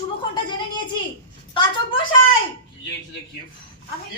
শুভক্ষণটা জেনে নিয়েছি। পাচক বসাই আমি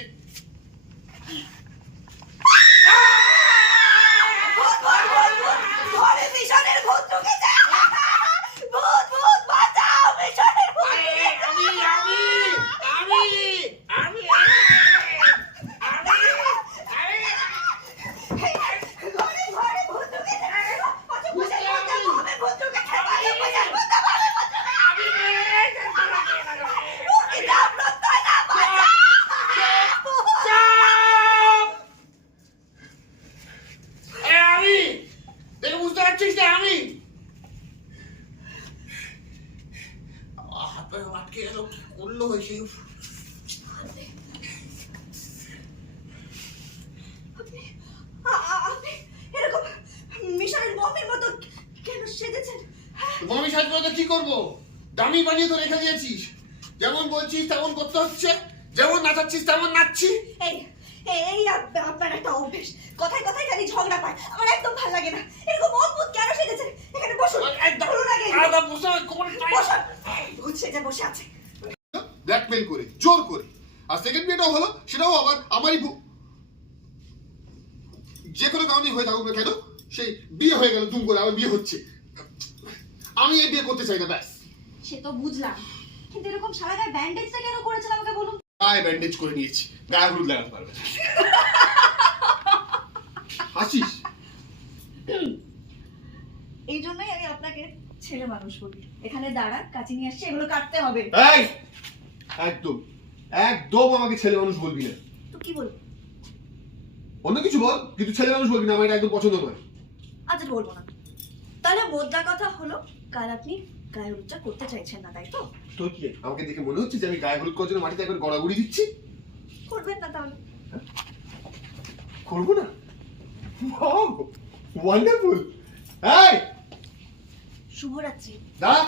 দেখে বুঝতে পারছিস যে আমি হাত আটকে গেল কি করল কেন সেজেছেন? হ্যাঁ? মমি সাজবো তো কি করব? দামি বানিয়ে তো রেখে দিয়েছিস। যেমন বলছিস তেমন করতে হচ্ছে। যেমন নাচাচ্ছিস তেমন নাচছি। এই এই এই আপনার একটা অভ্যেস কথায় কথায় খালি ঝগড়া পায়। আমার একদম ভালো লাগে না। এরকম অদ্ভুত কেন সেজেছেন এখানে বসুন। একদম ভালো লাগে। আলাদা বসে কোন বসুন। ভূত সেজে বসে আছে। ব্ল্যাকমেল করে জোর করে। আর সেকেন্ড বিয়েটাও হলো সেটাও আবার আমারই যে কোনো কারণে হয়ে থাকুক না কেন সেই বিয়ে হয়ে গেল দুম করে আমার বিয়ে হচ্ছে। আমি এই বিয়ে করতে চাই না ব্যাস। সে তো বুঝলাম। কিন্তু এরকম সারা গায়ে ব্যান্ডেজটা কেন করেছেন আমাকে বলুন? গায়ে ব্যান্ডেজ করে নিয়েছি। গায়ে হলুদ লাগাতে পারবে না। হাসিস? এই জন্যই আমি আপনাকে ছেলে মানুষ বলি। এখানে দাঁড়া কাছে নিয়ে আসছে এগুলো কাটতে হবে। এই! একদম। একদম আমাকে ছেলে মানুষ বলবি না। তো কি বলব? অন্য কিছু বল কিন্তু ছেলে মানুষ বলবি না আমার এটা একদম পছন্দ নয়। আচ্ছা বলব না। তাহলে মোদ্দা কথা হলো কাল আপনি গায়ে হলুদটা করতে চাইছেন না তাই তো? তোর কি আমাকে দেখে মনে হচ্ছে যে আমি গায়ে হলুদ করার জন্য মাটিতে একবার গড়াগড়ি দিচ্ছি? করবেন না তাহলে। করব না? ওয়ান্ডারফুল এই শুভরাত্রি। দাদা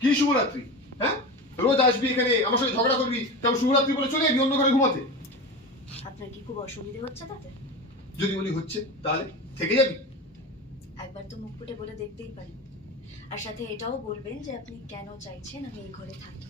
কি শুভরাত্রি? হ্যাঁ? রোজ আসবি এখানে আমার সাথে ঝগড়া করবি তারপর শুভরাত্রি বলে চলে যাবি অন্য ঘরে ঘুমাতে? আপনার কি খুব অসুবিধে হচ্ছে তাতে? যদি বলি হচ্ছে তাহলে থেকে যাবি? একবার তো মুখ ফুটে বলে দেখতেই পারেন আর সাথে এটাও বলবেন যে আপনি কেন চাইছেন আমি এই ঘরে থাকি?